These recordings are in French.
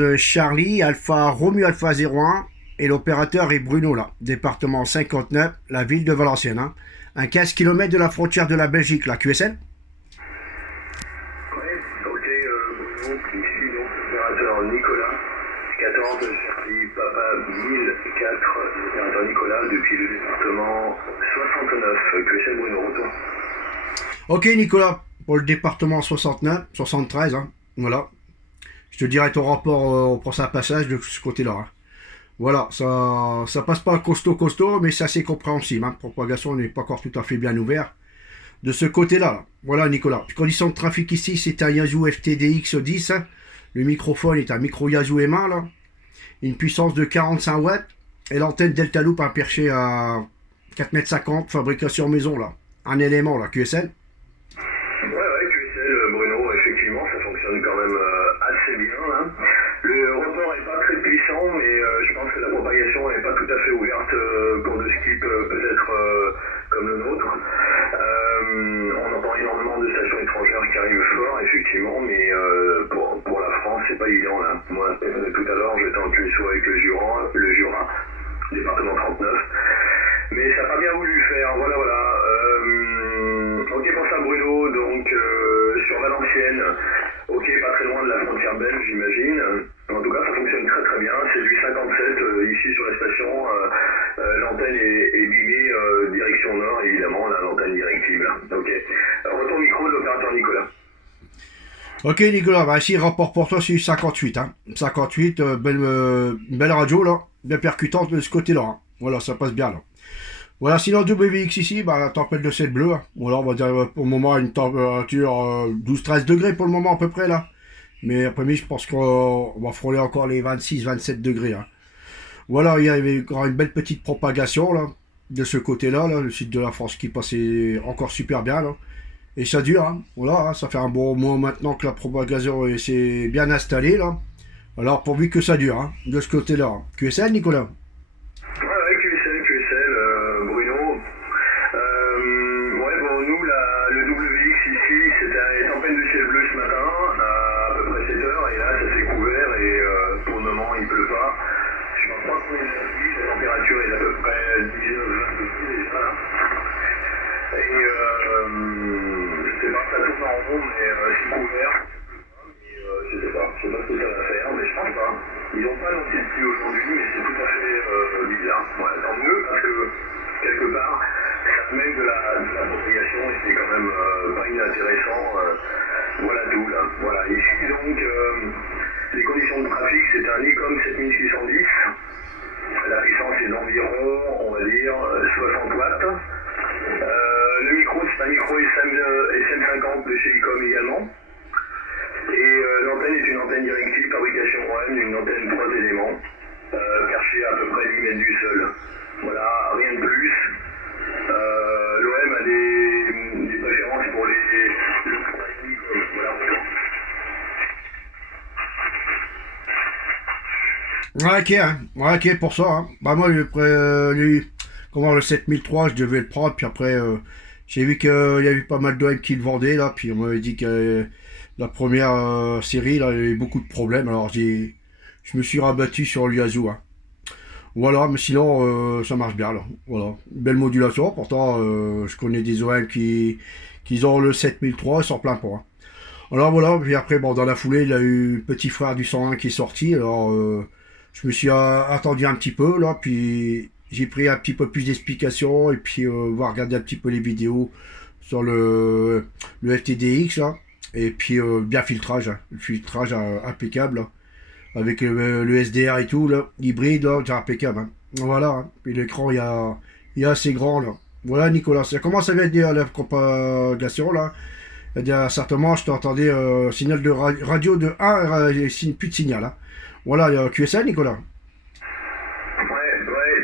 14 Charlie, Alpha Romeo Alpha 01, et l'opérateur est Bruno là, département 59, la ville de Valenciennes, hein. Un 15 km de la frontière de la Belgique, la QSL. Oui, ok, Bruno, ici donc l'opérateur Nicolas, 14 Charlie, Papa 1004, l'opérateur Nicolas depuis le département 69, QSL Bruno, retour. Ok Nicolas, pour le département 69, 73, hein, voilà. Je te dirai ton rapport au prochain passage de ce côté-là, hein. Voilà, ça passe pas costaud, mais c'est assez compréhensible, hein. Propagation n'est pas encore tout à fait bien ouvert. De ce côté-là, là. Voilà Nicolas. Condition de trafic ici, c'est un Yazoo FTDX 10, hein. Le microphone est un micro Yazoo M1, là. Une puissance de 45 watts. Et l'antenne Delta Loop a perché à 4,50 m, fabrication maison, là. Un élément, là, QSL. Ouais, QSL, Bruno, effectivement, ça fonctionne quand même assez bien, là. Le report n'est pas très puissant, mais je pense que la propagation n'est pas tout à fait ouverte pour le skip, peut-être comme le nôtre. On entend énormément de stations étrangères qui arrivent fort, effectivement, mais pour la France, c'est pas évident, là. Moi, tout à l'heure, j'étais en QSO avec le Jura, département 39, mais ça n'a pas bien voulu faire, voilà. Ok pour ça Bruno, donc sur Valenciennes, ok pas très loin de la frontière belge j'imagine, en tout cas ça fonctionne très bien, c'est du 57 ici sur la station, l'antenne est bimée direction nord évidemment, là l'antenne directive là, ok. Retour micro de l'opérateur Nicolas. Ok Nicolas, bah ici rapport pour toi c'est 58, hein. 58, belle radio là, bien percutante de ce côté-là, hein. Voilà, ça passe bien là. Voilà, sinon WX ici, bah tempête de ciel bleu, hein. Voilà, on va dire pour le moment une température 12-13 degrés pour le moment à peu près là. Mais après-midi, je pense qu'on va frôler encore les 26-27 degrés, hein. Voilà, il y avait encore une belle petite propagation là, de ce côté-là, là, le sud de la France qui passait encore super bien là. Et ça dure, hein. Voilà, hein, ça fait un bon mois maintenant que la propagation s'est bien installée là. Alors pourvu que ça dure, hein, de ce côté-là, hein. QSL Nicolas. Ouais, QSL, Bruno. Ouais, bon, nous, le WX ici, c'était en peine de ciel bleu ce matin, à peu près 7 heures, et là, ça s'est couvert, et pour le moment, il pleut pas. Je pense pas qu'on ait dit, la température est à peu près 19-20 degrés déjà, là. Et je sais pas, ça tourne en rond, mais c'est couvert. Je sais pas ce que ça va faire, mais je pense pas. Ils n'ont pas lancé de pluie aujourd'hui, mais c'est tout à fait bizarre. Ouais, tant mieux, parce que quelque part, ça mène de la propagation et c'est quand même pas inintéressant. Voilà tout là. Voilà. Ici donc, les conditions de trafic, c'est un Nikon 7610. La puissance est d'environ, on va dire, 60 watts. Le micro, c'est un micro SM50 de chez Icom également. Et l'antenne est une antenne directive, fabrication OM, une antenne 3 éléments, perchée à peu près 10 mètres du sol. Voilà, rien de plus. L'OM a des préférences pour le voilà. Ouais, ok, hein. Ouais, ok, pour ça, hein. Bah moi, le 7003, je devais le prendre, puis après, j'ai vu qu'il y avait pas mal d'OM qui le vendaient, là, puis on m'avait dit que la première série, là, il y avait beaucoup de problèmes, alors je me suis rabattu sur le Yazoo, hein. Voilà, mais sinon, ça marche bien, là. Voilà, belle modulation, pourtant, je connais des OM qui ont le 7003, ils s'en plaignent pas, hein. Alors voilà, puis après, bon, dans la foulée, il y a eu le petit frère du 101 qui est sorti, alors je me suis attendu un petit peu, là, puis j'ai pris un petit peu plus d'explications, et puis voir regarder un petit peu les vidéos sur le FTDX, là, et puis bien filtrage, hein, le filtrage impeccable, là, avec le SDR et tout, là, hybride, là, c'est impeccable, hein. Voilà, hein. Puis l'écran, il est assez grand, là. Voilà, Nicolas, ça commence à être la propagation, là. C'est-à-dire, certainement, je t'entendais signal de radio de 1 et plus de signal, hein. Voilà, QSL, Nicolas. Ouais,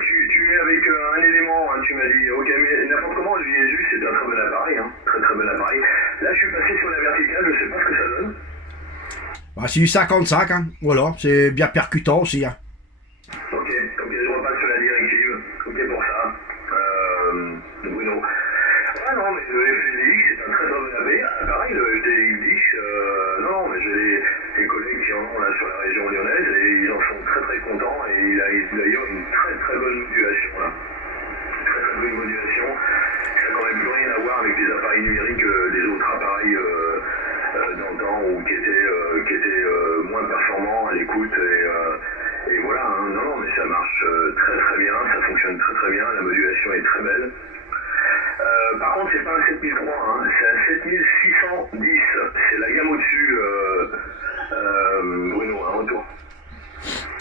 tu es avec un élément, hein, tu m'as dit, ok, mais n'importe comment, le Jésus, c'est un très bon appareil, hein, très bon appareil. Là, je suis passé sur la verticale, je sais pas ce que ça donne. Bah, c'est du 55, hein. Voilà, c'est bien percutant aussi, hein. Ok, je repasse sur la directive, ok pour ça, Bruno. Ah non, mais le FTDX, c'est un très bon appareil, le FTDX, non, mais j'ai des collègues qui en ont là sur la région lyonnaise,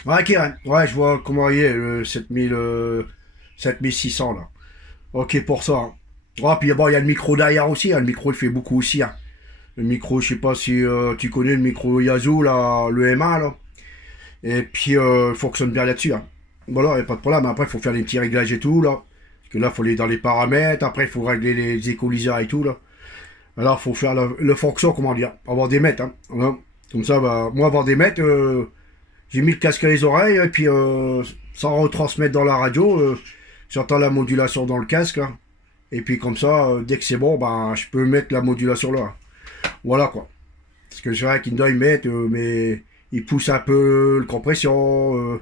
Ouais, ok, ouais, je vois comment il est, le 7000, 7600 là. Ok, pour ça. Hein. Ah, puis bon, il y a le micro derrière aussi, hein. Le micro il fait beaucoup aussi. Hein. Le micro, je sais pas si tu connais le micro Yazoo, là, le M1 là. Et puis, il fonctionne bien là-dessus. Hein. Voilà, il n'y a pas de problème. Après, il faut faire les petits réglages et tout, là. Parce que là, il faut aller dans les paramètres. Après, il faut régler les écoliseurs et tout, là. Alors, il faut faire le fonction, comment dire, avoir des mètres. Hein. Voilà. Comme ça, bah, moi, avoir des mètres, j'ai mis le casque à les oreilles, et puis, sans retransmettre dans la radio, j'entends la modulation dans le casque, là. Et puis, comme ça, dès que c'est bon, bah, je peux mettre la modulation là. Voilà, quoi. Parce que c'est vrai qu'il doit y mettre, mais il pousse un peu le compression.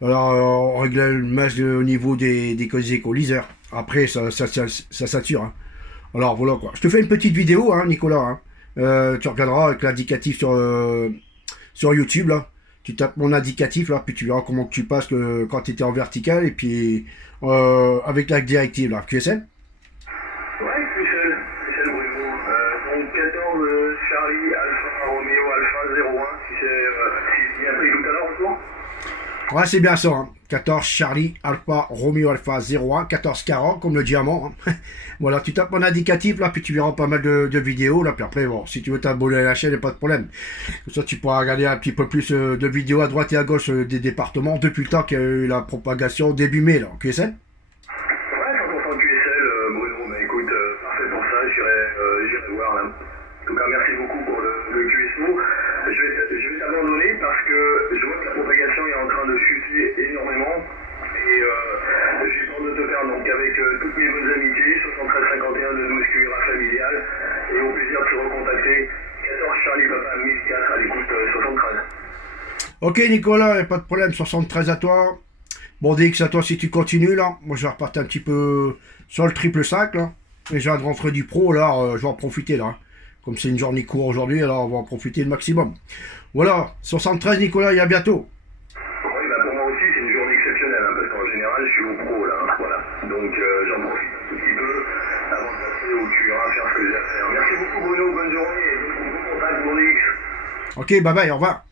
Alors, on règle le match au niveau des écoliseurs. Après, ça sature. Hein. Alors, voilà quoi. Je te fais une petite vidéo, hein, Nicolas. Hein. Tu regarderas avec l'indicatif sur YouTube, là. Tu tapes mon indicatif, là, puis tu verras comment tu passes quand tu étais en vertical, et puis avec la directive, là. QSL. Ouais, Michel Bruno. Donc 14 Charlie Alpha Romeo Alpha 01, si j'ai bien pris tout à l'heure autour. Ouais, c'est bien ça. Hein. 14 Charlie Alpha Romeo Alpha 01, 1440 comme le diamant. Hein. Voilà, tu tapes mon indicatif là, puis tu verras pas mal de vidéos là. Puis après, bon, si tu veux t'abonner à la chaîne, y a pas de problème. Comme ça, tu pourras regarder un petit peu plus de vidéos à droite et à gauche des départements depuis le temps qu'il y a eu la propagation début mai là. QSL. Ouais, 100% QSL, Bruno. Mais écoute, parfait pour ça. J'irai voir là. En tout cas, merci beaucoup pour le QSO. Je vais t'abandonner parce que je vois que la propagation est en train de chuter énormément. Et j'ai peur de te perdre. Donc, avec toutes mes bonnes amitiés, 7351 de 12 QRA familial. Et au plaisir de se recontacter. 14 Charlie Papa 1004 à l'écoute 73. Ok Nicolas, y a pas de problème. 73 à toi. Bon, DX à toi si tu continues là. Moi, je vais repartir un petit peu sur le triple 5 là. Et j'ai hâte de rentrer du pro là. Je vais en profiter là. Comme c'est une journée courte aujourd'hui, alors on va en profiter le maximum. Voilà, 73 Nicolas, et à bientôt. Oui, bah pour moi aussi, c'est une journée exceptionnelle, hein, parce qu'en général, je suis au pro, là, hein, voilà. Donc, j'en profite un tout petit peu avant de passer au QRA faire ce que j'ai à faire. Merci beaucoup, Bruno, bonne journée, et bon contact, bon X. Ok, bye bye, au revoir.